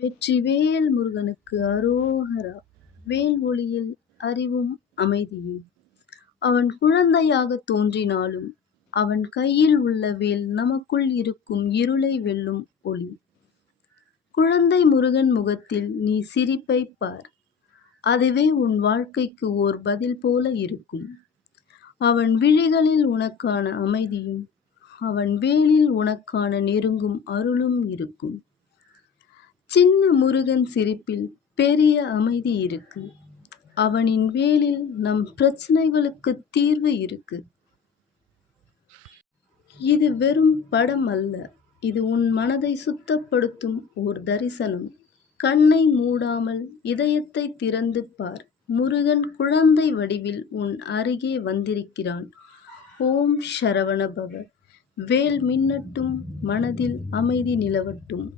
வெற்றிவேல் முருகனுக்கு அரோகரா. வேல் ஒளியில் அறிவும் அமைதியும். அவன் குழந்தையாகத் தோன்றினாலும் அவன் கையில் உள்ள வேல் நமக்குள் இருக்கும் இருளை வெல்லும் ஒளி. குழந்தை முருகன் முகத்தில் நீ சிரிப்பைப் பார். அதுவே உன் வாழ்க்கைக்கு ஓர் பதில் போல இருக்கும். அவன் விழிகளில் உனக்கான அமைதியும் அவன் வேலில் உனக்கான நெருங்கும் அருளும் இருக்கும். சின்ன முருகன் சிரிப்பில் பெரிய அமைதி இருக்கு. அவனின் வேலில் நம் பிரச்சனைகளுக்கு தீர்வு இருக்கு. இது வெறும் படம் அல்ல, இது உன் மனதை சுத்தப்படுத்தும் ஓர் தரிசனம். கண்ணை மூடாமல் இதயத்தை திறந்து பார். முருகன் குழந்தை வடிவில் உன் அருகே வந்திருக்கிறான். ஓம் சரவண பவ. வேல் மின்னட்டும், மனதில் அமைதி நிலவட்டும்.